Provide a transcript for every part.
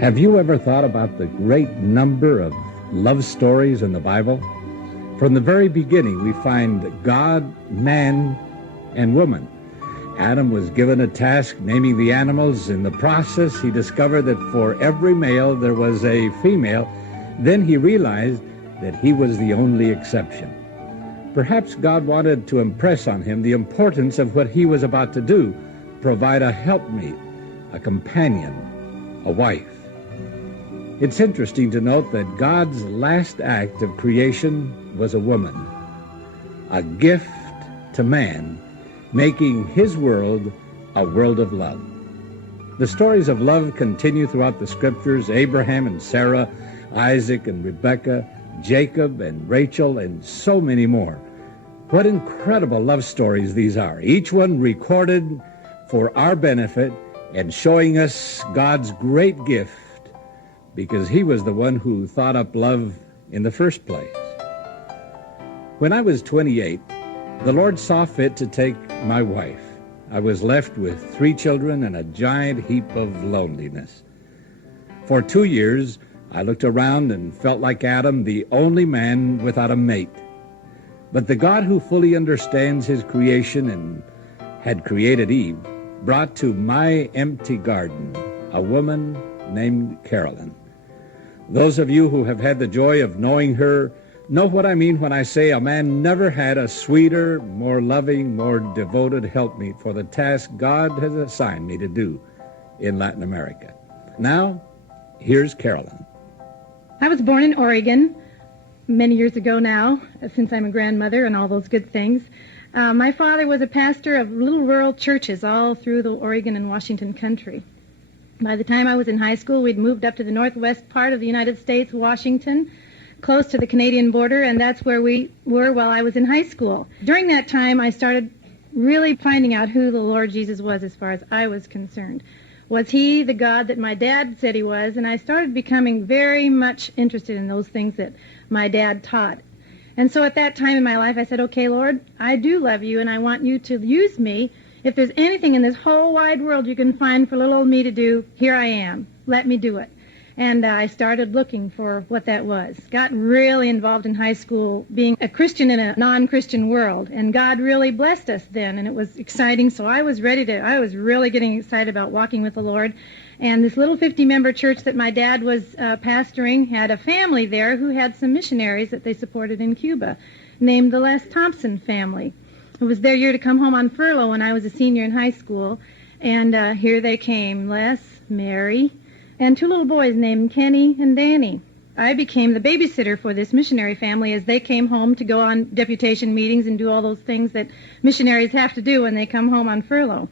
Have you ever thought about the great number of love stories in the Bible? From the very beginning, we find God, man, and woman. Adam was given a task naming the animals. In the process, he discovered that for every male there was a female. Then he realized that he was the only exception. Perhaps God wanted to impress on him the importance of what he was about to do, provide a helpmeet, a companion, a wife. It's interesting to note that God's last act of creation was a woman, a gift to man, making his world a world of love. The stories of love continue throughout the Scriptures: Abraham and Sarah, Isaac and Rebekah, Jacob and Rachel, and so many more. What incredible love stories these are, each one recorded for our benefit and showing us God's great gift, because he was the one who thought up love in the first place. When I was 28, the Lord saw fit to take my wife. I was left with 3 children and a giant heap of loneliness. For 2 years, I looked around and felt like Adam, the only man without a mate. But the God who fully understands his creation and had created Eve brought to my empty garden a woman named Carolyn. Those of you who have had the joy of knowing her know what I mean when I say a man never had a sweeter, more loving, more devoted helpmeet for the task God has assigned me to do in Latin America. Now, here's Carolyn. I was born in Oregon many years ago now, since I'm a grandmother and all those good things. My father was a pastor of little rural churches all through the Oregon and Washington country. By the time I was in high school, we'd moved up to the northwest part of the United States, Washington, close to the Canadian border, and that's where we were while I was in high school. During that time, I started really finding out who the Lord Jesus was as far as I was concerned. Was he the God that my dad said he was? And I started becoming very much interested in those things that my dad taught. And so at that time in my life, I said, okay, Lord, I do love you, and I want you to use me. If there's anything in this whole wide world you can find for little old me to do, here I am. Let me do it. And I started looking for what that was. Got really involved in high school, being a Christian in a non-Christian world. And God really blessed us then, and it was exciting. So I was really getting excited about walking with the Lord. And this little 50-member church that my dad was pastoring had a family there who had some missionaries that they supported in Cuba, named the Thompson family. It was their year to come home on furlough when I was a senior in high school. And here they came, Les, Mary, and 2 little boys named Kenny and Danny. I became the babysitter for this missionary family as they came home to go on deputation meetings and do all those things that missionaries have to do when they come home on furlough.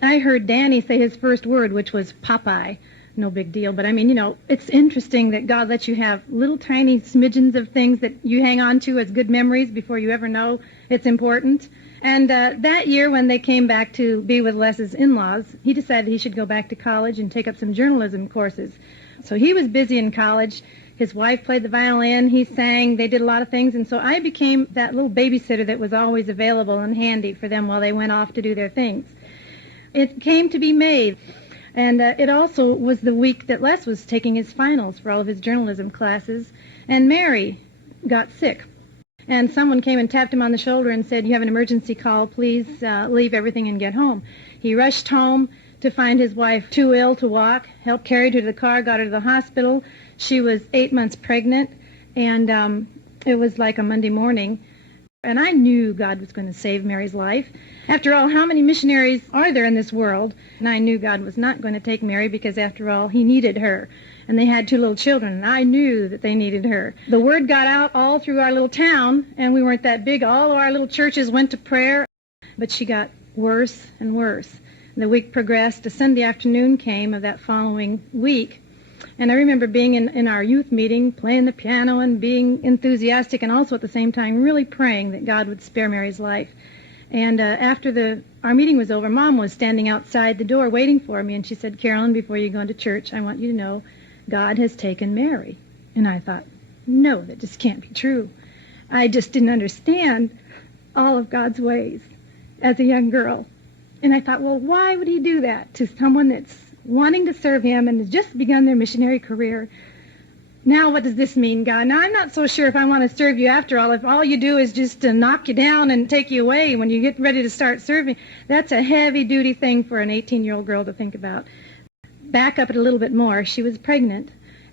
I heard Danny say his first word, which was Popeye. No big deal, but I mean, it's interesting that God lets you have little tiny smidgens of things that you hang on to as good memories before you ever know it's important. And that year when they came back to be with Les's in-laws, he decided he should go back to college and take up some journalism courses. So he was busy in college. His wife played the violin, he sang, they did a lot of things, and so I became that little babysitter that was always available and handy for them while they went off to do their things. It came to be May, and it also was the week that Les was taking his finals for all of his journalism classes, and Mary got sick. And someone came and tapped him on the shoulder and said, you have an emergency call, please leave everything and get home. He rushed home to find his wife too ill to walk, helped carry her to the car, got her to the hospital. She was 8 months pregnant, and it was like a Monday morning. And I knew God was going to save Mary's life. After all, how many missionaries are there in this world? And I knew God was not going to take Mary because, after all, he needed her. And they had 2 little children, and I knew that they needed her. The word got out all through our little town, and we weren't that big. All of our little churches went to prayer, but she got worse and worse. And the week progressed. A Sunday afternoon came of that following week, and I remember being in our youth meeting, playing the piano and being enthusiastic, and also at the same time really praying that God would spare Mary's life. And after our meeting was over, Mom was standing outside the door waiting for me, and she said, Carolyn, before you go into church, I want you to know God has taken Mary. And I thought, no, that just can't be true. I just didn't understand all of God's ways as a young girl. And I thought, well, why would he do that to someone that's wanting to serve him and has just begun their missionary career. Now what does this mean, God? Now I'm not so sure if I want to serve you after all. If all you do is just to knock you down and take you away when you get ready to start serving, that's a heavy-duty thing for an 18-year-old girl to think about. Back up it a little bit more. She was pregnant,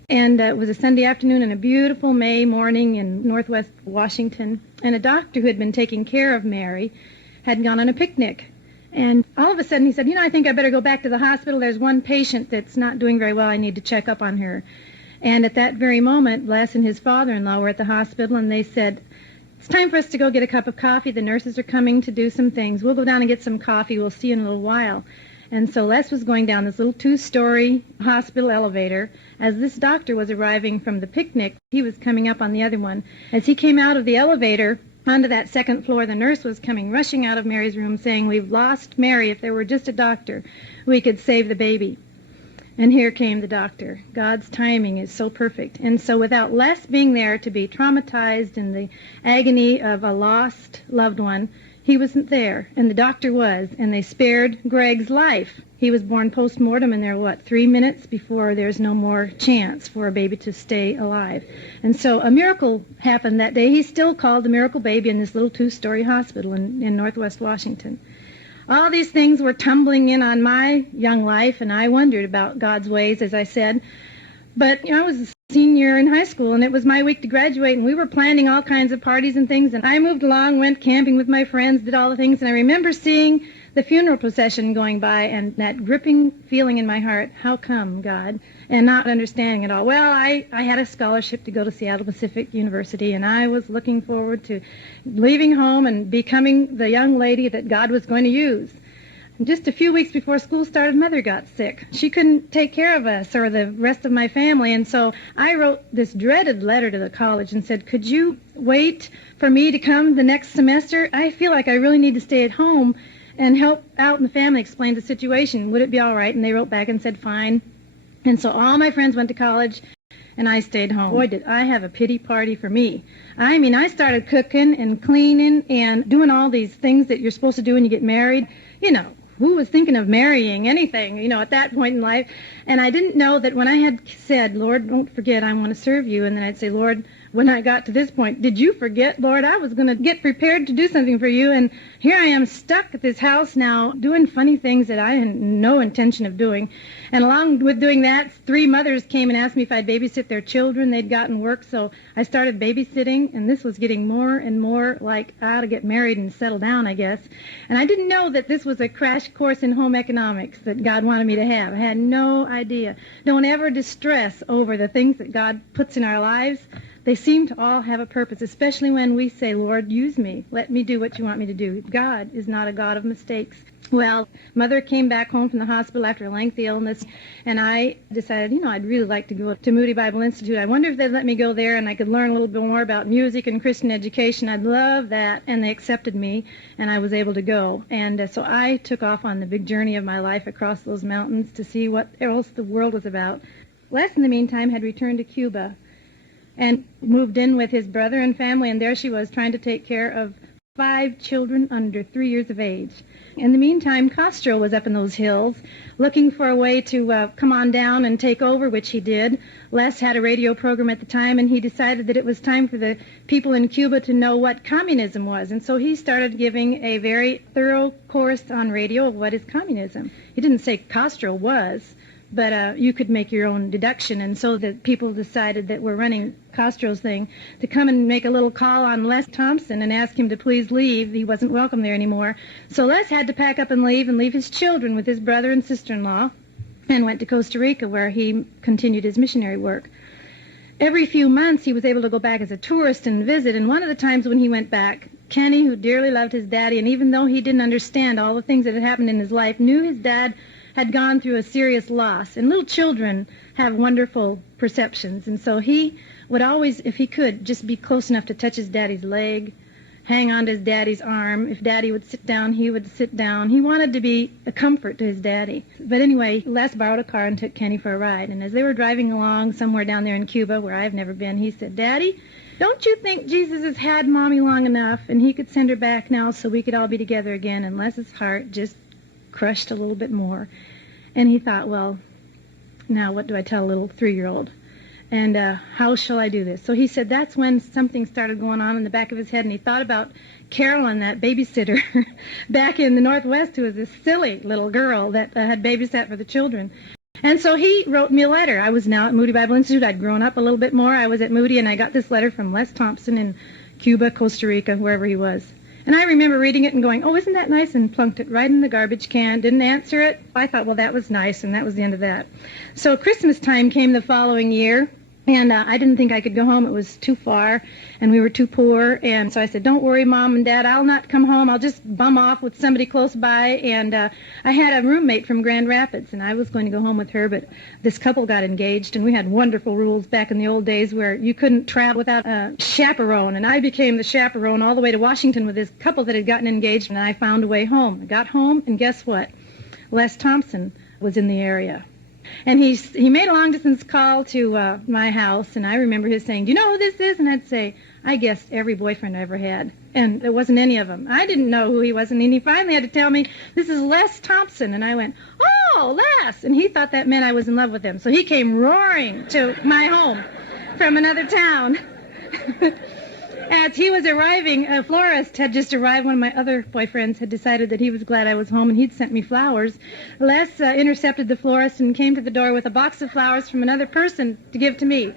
and it was a Sunday afternoon and a beautiful May morning in northwest Washington, and a doctor who had been taking care of Mary had gone on a picnic. And all of a sudden he said, I think I better go back to the hospital. There's one patient that's not doing very well. I need to check up on her. And at that very moment, Les and his father-in-law were at the hospital, and they said, it's time for us to go get a cup of coffee. The nurses are coming to do some things. We'll go down and get some coffee. We'll see you in a little while. And so Les was going down this little 2-story hospital elevator. As this doctor was arriving from the picnic, he was coming up on the other one. As he came out of the elevator onto that second floor, the nurse was coming rushing out of Mary's room saying, we've lost Mary. If there were just a doctor, we could save the baby. And here came the doctor. God's timing is so perfect. And so without Les being there to be traumatized in the agony of a lost loved one, he wasn't there, and the doctor was, and they spared Greg's life. He was born post-mortem, and there were, 3 minutes before there's no more chance for a baby to stay alive. And so a miracle happened that day. He's still called the miracle baby in this little 2-story hospital in northwest Washington. All these things were tumbling in on my young life, and I wondered about God's ways, as I said. But I was a senior in high school, and it was my week to graduate, and we were planning all kinds of parties and things, and I moved along, went camping with my friends, did all the things, and I remember seeing the funeral procession going by and that gripping feeling in my heart, how come, God, and not understanding it all. Well, I had a scholarship to go to Seattle Pacific University, and I was looking forward to leaving home and becoming the young lady that God was going to use. And just a few weeks before school started, Mother got sick. She couldn't take care of us or the rest of my family, and so I wrote this dreaded letter to the college and said, could you wait for me to come the next semester? I feel like I really need to stay at home and help out in the family, explain the situation. Would it be all right? And they wrote back and said, fine. And so all my friends went to college, and I stayed home. Boy, did I have a pity party for me. I mean, I started cooking and cleaning and doing all these things that you're supposed to do when you get married. Who was thinking of marrying anything, at that point in life? And I didn't know that when I had said, Lord, don't forget, I want to serve you. And then I'd say, Lord, when I got to this point, did you forget, Lord? I was going to get prepared to do something for you. And here I am stuck at this house now doing funny things that I had no intention of doing. And along with doing that, 3 mothers came and asked me if I'd babysit their children. They'd gotten work, so I started babysitting, and this was getting more and more like I ought to get married and settle down, I guess. And I didn't know that this was a crash course in home economics that God wanted me to have. I had no idea. Don't ever distress over the things that God puts in our lives. They seem to all have a purpose, especially when we say, Lord, use me. Let me do what you want me to do. God is not a God of mistakes. Well, Mother came back home from the hospital after a lengthy illness, and I decided, I'd really like to go to Moody Bible Institute. I wonder if they'd let me go there and I could learn a little bit more about music and Christian education. I'd love that. And they accepted me, and I was able to go. And so I took off on the big journey of my life across those mountains to see what else the world was about. Les, in the meantime, had returned to Cuba and moved in with his brother and family, and there she was trying to take care of 5 children under 3 years of age. In the meantime, Castro was up in those hills looking for a way to come on down and take over, which he did. Les had a radio program at the time, and he decided that it was time for the people in Cuba to know what communism was. And so he started giving a very thorough course on radio of what is communism. He didn't say Castro was, but you could make your own deduction. And so the people decided that were running Castro's thing to come and make a little call on Les Thompson and ask him to please leave. He wasn't welcome there anymore. So Les had to pack up and leave his children with his brother and sister-in-law, and went to Costa Rica, where he continued his missionary work. Every few months he was able to go back as a tourist and visit, and one of the times when he went back, Kenny, who dearly loved his daddy, and even though he didn't understand all the things that had happened in his life, knew his dad had gone through a serious loss. And little children have wonderful perceptions. And so he would always, if he could, just be close enough to touch his daddy's leg, hang on to his daddy's arm. If daddy would sit down, he would sit down. He wanted to be a comfort to his daddy. But anyway, Les borrowed a car and took Kenny for a ride. And as they were driving along somewhere down there in Cuba, where I've never been, he said, Daddy, don't you think Jesus has had Mommy long enough, and he could send her back now so we could all be together again? And Les's heart just crushed a little bit more. And he thought, well, now what do I tell a little 3-year-old? And how shall I do this? So he said that's when something started going on in the back of his head, and he thought about Carolyn, that babysitter back in the Northwest, who was this silly little girl that had babysat for the children. And so he wrote me a letter. I was now at Moody Bible Institute. I'd grown up a little bit more. I was at Moody, and I got this letter from Les Thompson in Cuba, Costa Rica, wherever he was. And I remember reading it and going, oh, isn't that nice? And plunked it right in the garbage can. Didn't answer it. I thought, well, that was nice, and that was the end of that. So Christmas time came the following year, and I didn't think I could go home. It was too far, and we were too poor. And so I said, don't worry, Mom and Dad, I'll not come home. I'll just bum off with somebody close by. And I had a roommate from Grand Rapids, and I was going to go home with her, but this couple got engaged, and we had wonderful rules back in the old days where you couldn't travel without a chaperone. And I became the chaperone all the way to Washington with this couple that had gotten engaged, and I found a way home. I got home, and guess what? Les Thompson was in the area. And he made a long-distance call to my house, and I remember his saying, do you know who this is? And I'd say, I guessed every boyfriend I ever had, and there wasn't any of them. I didn't know who he was, and he finally had to tell me, this is Les Thompson. And I went, oh, Les! And he thought that meant I was in love with him. So he came roaring to my home from another town. As he was arriving, a florist had just arrived. One of my other boyfriends had decided that he was glad I was home, and he'd sent me flowers. Les intercepted the florist and came to the door with a box of flowers from another person to give to me.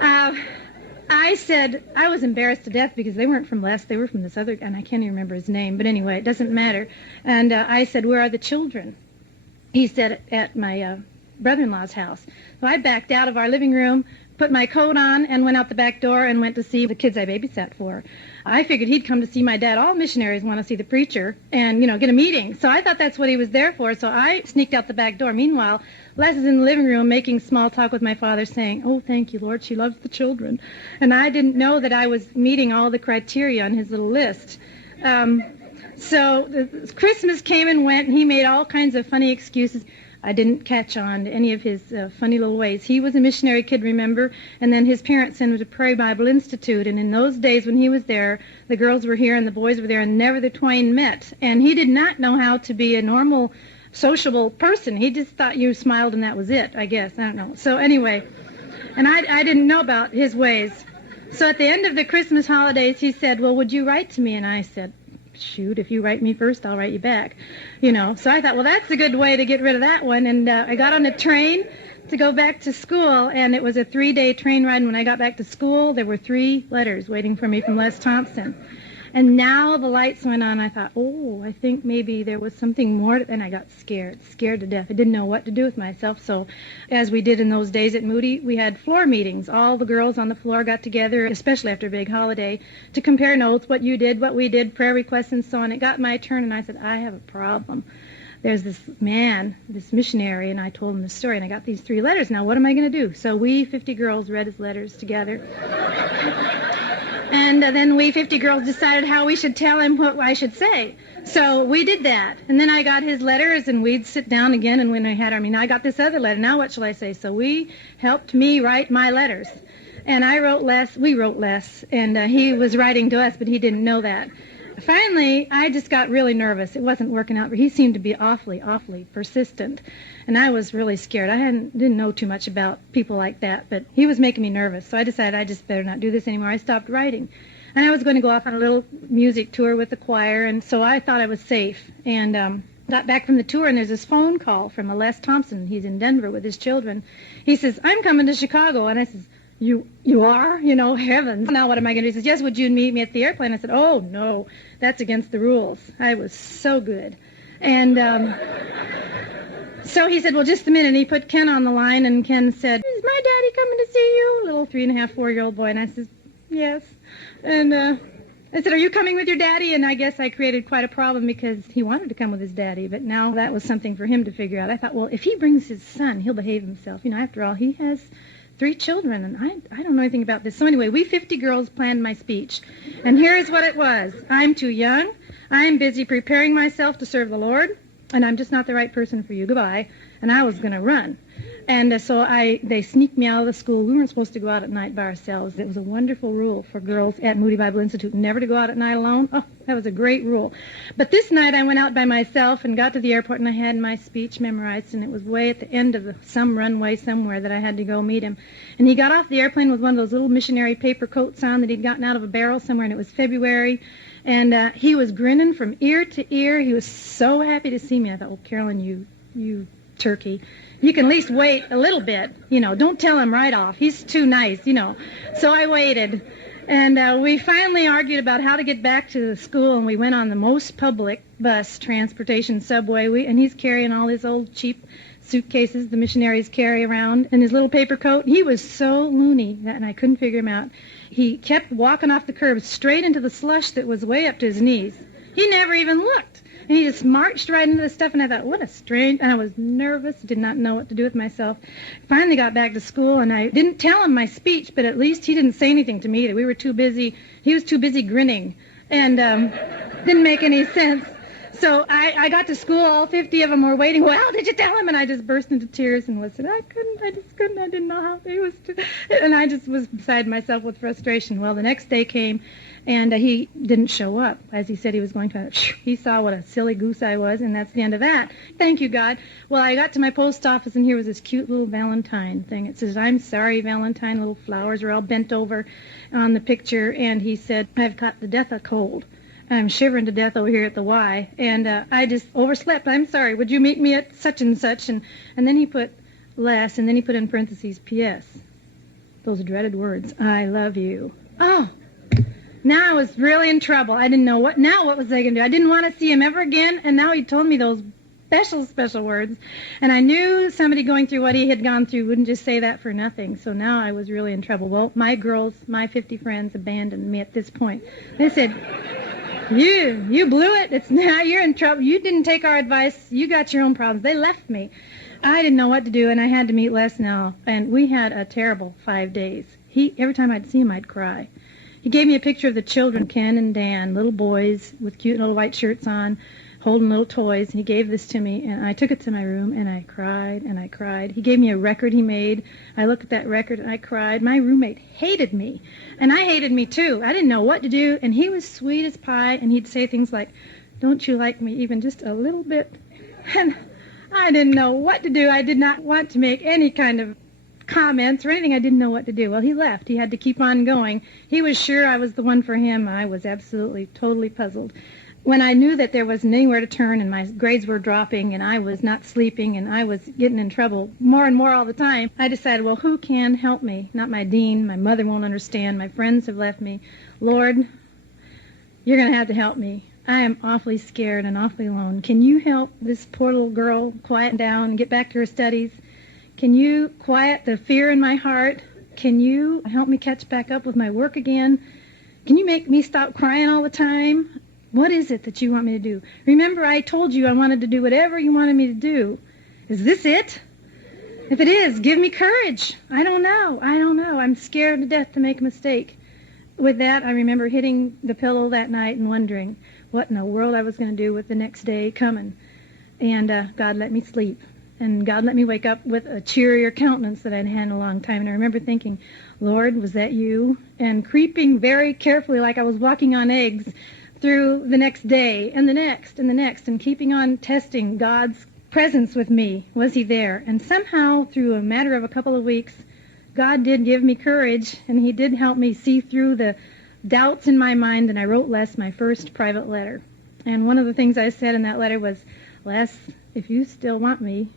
I said, I was embarrassed to death because they weren't from Les, they were from this other, and I can't even remember his name, but anyway, it doesn't matter. And I said, where are the children? He said, at my brother-in-law's house. So I backed out of our living room, put my coat on, and went out the back door and went to see the kids I babysat for. I figured he'd come to see my dad. All missionaries want to see the preacher and, get a meeting. So I thought that's what he was there for. So I sneaked out the back door. Meanwhile, Les is in the living room making small talk with my father, saying, oh, thank you, Lord, she loves the children. And I didn't know that I was meeting all the criteria on his little list. So Christmas came and went, and he made all kinds of funny excuses. I didn't catch on to any of his funny little ways. He was a missionary kid, remember, and then his parents sent him to Prairie Bible Institute, and in those days when he was there, the girls were here and the boys were there, and never the twain met. And he did not know how to be a normal, sociable person. He just thought you smiled and that was it, I guess. I don't know. So anyway, and I didn't know about his ways. So at the end of the Christmas holidays, he said, well, would you write to me? And I said, shoot, if you write me first, I'll write you back. So I thought, well, that's a good way to get rid of that one. And I got on a train to go back to school, and it was a 3-day train ride. And when I got back to school, there were 3 letters waiting for me from Les Thompson. And now the lights went on. I thought, oh, I think maybe there was something more. And I got scared to death. I didn't know what to do with myself. So as we did in those days at Moody, we had floor meetings. All the girls on the floor got together, especially after a big holiday, to compare notes, what you did, what we did, prayer requests, and so on. It got my turn, and I said, I have a problem. There's this man, this missionary, and I told him the story, and I got these 3 letters. Now, what am I going to do? So we 50 girls read his letters together. And then we 50 girls decided how we should tell him what I should say. So we did that. And then I got his letters, and we'd sit down again, and when I had I got this other letter. Now what shall I say? So we helped me write my letters. And we wrote less, and he was writing to us, but he didn't know that. Finally, I just got really nervous. It wasn't working out, but he seemed to be awfully, awfully persistent. And I was really scared. I didn't know too much about people like that, but he was making me nervous. So I decided I just better not do this anymore. I stopped writing. And I was going to go off on a little music tour with the choir, and so I thought I was safe. And got back from the tour, and there's this phone call from a Les Thompson. He's in Denver with his children. He says, I'm coming to Chicago. And I says, You are? Heavens. Now what am I going to do? He says, yes, would you meet me at the airplane? I said, oh, no, that's against the rules. I was so good. And so he said, well, just a minute. And he put Ken on the line, and Ken said, is my daddy coming to see you? Little 3.5, 4-year-old boy. And I said, yes. And I said, are you coming with your daddy? And I guess I created quite a problem because he wanted to come with his daddy, but now that was something for him to figure out. I thought, well, if he brings his son, he'll behave himself. After all, he has 3 children, and I don't know anything about this. So anyway, we 50 girls planned my speech, and here's what it was. I'm too young. I'm busy preparing myself to serve the Lord. and I'm just not the right person for you. Goodbye. And I was going to run. And so they sneaked me out of the school. We weren't supposed to go out at night by ourselves. It was a wonderful rule for girls at Moody Bible Institute, never to go out at night alone. Oh, that was a great rule. But this night I went out by myself and got to the airport, and I had my speech memorized, and it was way at the end of some runway somewhere that I had to go meet him. And he got off the airplane with one of those little missionary paper coats on that he'd gotten out of a barrel somewhere, and it was February. And he was grinning from ear to ear. He was so happy to see me. I thought, oh, Carolyn, you turkey. You can at least wait a little bit. Don't tell him right off. He's too nice, So I waited. And we finally argued about how to get back to the school, and we went on the most public bus transportation, subway. And he's carrying all his old cheap suitcases the missionaries carry around in his little paper coat. He was so loony, and I couldn't figure him out. He kept walking off the curb straight into the slush that was way up to his knees. He never even looked. And he just marched right into the stuff, and I thought, what a strange... And I was nervous, did not know what to do with myself. Finally got back to school, and I didn't tell him my speech, but at least he didn't say anything to me either. We were too busy. He was too busy grinning, and didn't make any sense. So I got to school, all 50 of them were waiting. Well, did you tell him? And I just burst into tears and said, I just couldn't, I didn't know how he was... And I just was beside myself with frustration. Well, the next day came, and he didn't show up, as he said he was going to. He saw what a silly goose I was, and that's the end of that. Thank you, God. Well, I got to my post office, and here was this cute little Valentine thing. It says, I'm sorry, Valentine. Little flowers are all bent over on the picture. And he said, I've caught the death of cold. I'm shivering to death over here at the Y, and I just overslept. I'm sorry. Would you meet me at such and such? And then he put less, and then he put in parentheses, P.S. Those dreaded words, I love you. Oh, now I was really in trouble. I didn't know what was I going to do? I didn't want to see him ever again, and now he told me those special words, and I knew somebody going through what he had gone through wouldn't just say that for nothing, so now I was really in trouble. Well, my girls, my 50 friends abandoned me at this point. They said, You blew it. It's now you're in trouble. You didn't take our advice. You got your own problems. They left me. I didn't know what to do, and I had to meet Les now, and we had a terrible 5 days. Every time I'd see him, I'd cry. He gave me a picture of the children, Ken and Dan, little boys with cute little white shirts on, holding little toys, and he gave this to me, and I took it to my room, and I cried, and I cried. He gave me a record he made. I looked at that record, and I cried. My roommate hated me, and I hated me, too. I didn't know what to do, and he was sweet as pie, and he'd say things like, don't you like me even just a little bit? And I didn't know what to do. I did not want to make any kind of comments or anything. I didn't know what to do. Well, he left. He had to keep on going. He was sure I was the one for him. I was absolutely, totally puzzled. When I knew that there wasn't anywhere to turn and my grades were dropping and I was not sleeping and I was getting in trouble more and more all the time, I decided, well, who can help me? Not my dean. My mother won't understand. My friends have left me. Lord, you're going to have to help me. I am awfully scared and awfully alone. Can you help this poor little girl quiet down and get back to her studies? Can you quiet the fear in my heart? Can you help me catch back up with my work again? Can you make me stop crying all the time? What is it that you want me to do? Remember, I told you I wanted to do whatever you wanted me to do. Is this it? If it is, give me courage. I don't know. I'm scared to death to make a mistake. With that, I remember hitting the pillow that night and wondering what in the world I was going to do with the next day coming. And God let me sleep. And God let me wake up with a cheerier countenance that I'd had in a long time. And I remember thinking, Lord, was that you? And creeping very carefully like I was walking on eggs through the next day and the next and the next, and keeping on testing God's presence with me. Was he there? And somehow, through a matter of a couple of weeks, God did give me courage, and he did help me see through the doubts in my mind, and I wrote Les my first private letter. And one of the things I said in that letter was, Les, if you still want me,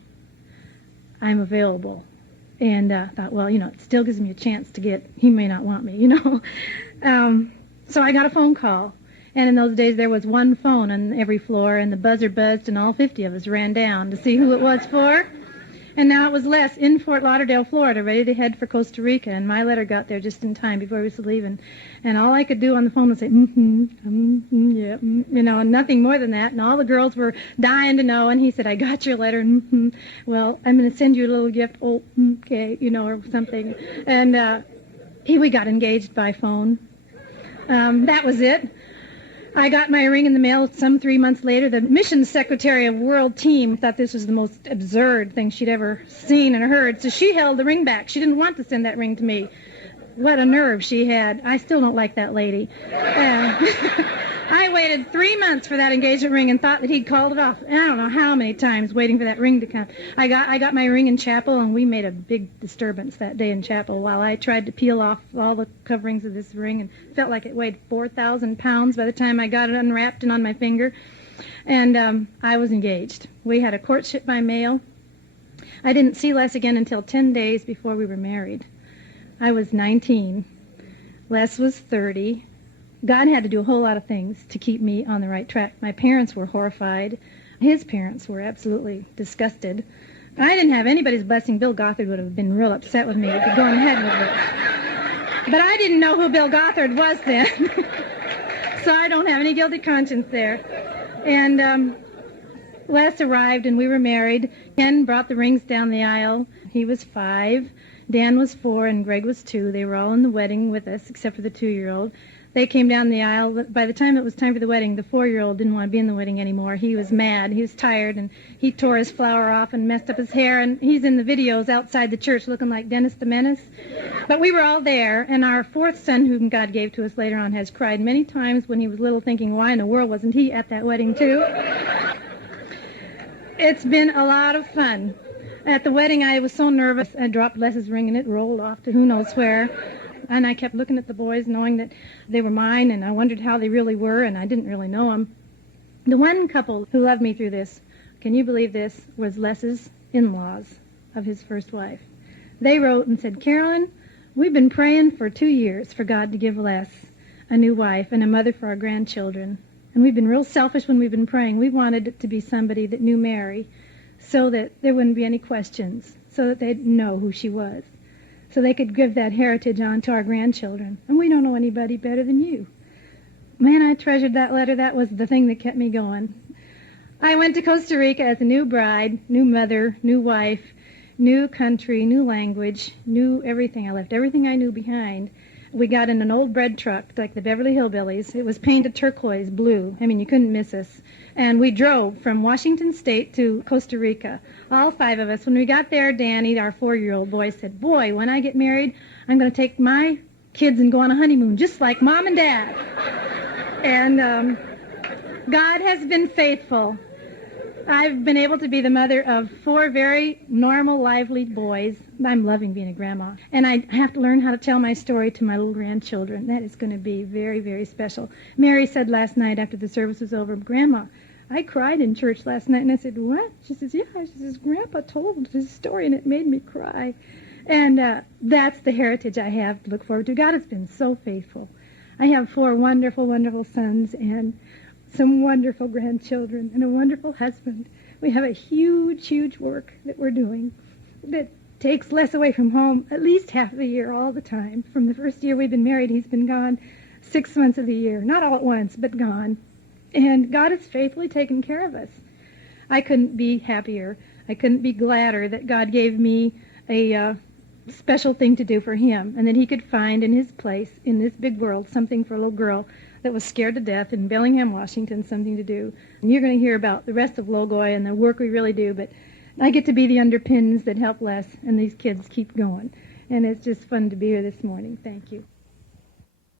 I'm available. And thought, well, it still gives me a chance to he may not want me, So I got a phone call. And in those days, there was one phone on every floor, and the buzzer buzzed, and all 50 of us ran down to see who it was for. And now it was Les in Fort Lauderdale, Florida, ready to head for Costa Rica, and my letter got there just in time before he was leaving. And all I could do on the phone was say, yeah, and nothing more than that. And all the girls were dying to know, and he said, I got your letter, well, I'm going to send you a little gift, okay, or something. And we got engaged by phone. That was it. I got my ring in the mail some 3 months later. The mission secretary of World Team thought this was the most absurd thing she'd ever seen and heard, so she held the ring back. She didn't want to send that ring to me. What a nerve she had. I still don't like that lady. I waited 3 months for that engagement ring and thought that he'd called it off. I don't know how many times waiting for that ring to come. I got my ring in chapel, and we made a big disturbance that day in chapel while I tried to peel off all the coverings of this ring, and felt like it weighed 4,000 pounds by the time I got it unwrapped and on my finger. And I was engaged. We had a courtship by mail. I didn't see Les again until 10 days before we were married. I was 19. Les was 30. God had to do a whole lot of things to keep me on the right track. My parents were horrified. His parents were absolutely disgusted. I didn't have anybody's blessing. Bill Gothard would have been real upset with me for going ahead with it. But I didn't know who Bill Gothard was then. So I don't have any guilty conscience there. And Les arrived and we were married. Ken brought the rings down the aisle. He was 5. Dan was 4 and Greg was 2. They were all in the wedding with us except for the 2-year-old. They came down the aisle. By the time it was time for the wedding, the 4-year-old didn't want to be in the wedding anymore. He was mad. He was tired, and he tore his flower off and messed up his hair, and he's in the videos outside the church looking like Dennis the Menace. But we were all there, and our 4th son, whom God gave to us later on, has cried many times when he was little, thinking, why in the world wasn't he at that wedding too? It's been a lot of fun. At the wedding, I was so nervous. I dropped Les's ring, and it rolled off to who knows where. And I kept looking at the boys, knowing that they were mine, and I wondered how they really were, and I didn't really know them. The one couple who loved me through this, can you believe this, was Les's in-laws of his first wife. They wrote and said, Carolyn, we've been praying for 2 years for God to give Les a new wife and a mother for our grandchildren. And we've been real selfish when we've been praying. We wanted it to be somebody that knew Mary so that there wouldn't be any questions, so that they'd know who she was, so they could give that heritage on to our grandchildren. And we don't know anybody better than you. Man, I treasured that letter. That was the thing that kept me going. I went to Costa Rica as a new bride, new mother, new wife, new country, new language, new everything. I left everything I knew behind. We got in an old bread truck, like the Beverly Hillbillies. It was painted turquoise blue. I mean, you couldn't miss us. And we drove from Washington State to Costa Rica, all 5 of us. When we got there, Danny, our 4-year-old boy, said, boy, when I get married, I'm going to take my kids and go on a honeymoon, just like Mom and Dad. And God has been faithful. I've been able to be the mother of 4 very normal, lively boys. I'm loving being a grandma. And I have to learn how to tell my story to my little grandchildren. That is going to be very, very special. Mary said last night after the service was over, Grandma, I cried in church last night. And I said, what? She says, yeah. She says, Grandpa told his story and it made me cry. And that's the heritage I have to look forward to. God has been so faithful. I have 4 wonderful, wonderful sons and some wonderful grandchildren and a wonderful husband. We have a huge, huge work that we're doing that takes Les away from home at least half of the year, all the time. From the first year we've been married, he's been gone 6 months of the year. Not all at once, but gone. And God has faithfully taken care of us. I couldn't be happier. I couldn't be gladder that God gave me a special thing to do for him, and that he could find in his place in this big world something for a little girl that was scared to death in Bellingham, Washington, something to do. And you're going to hear about the rest of LOGOI and the work we really do, but I get to be the underpinnings that help Les and these kids keep going. And it's just fun to be here this morning. Thank you.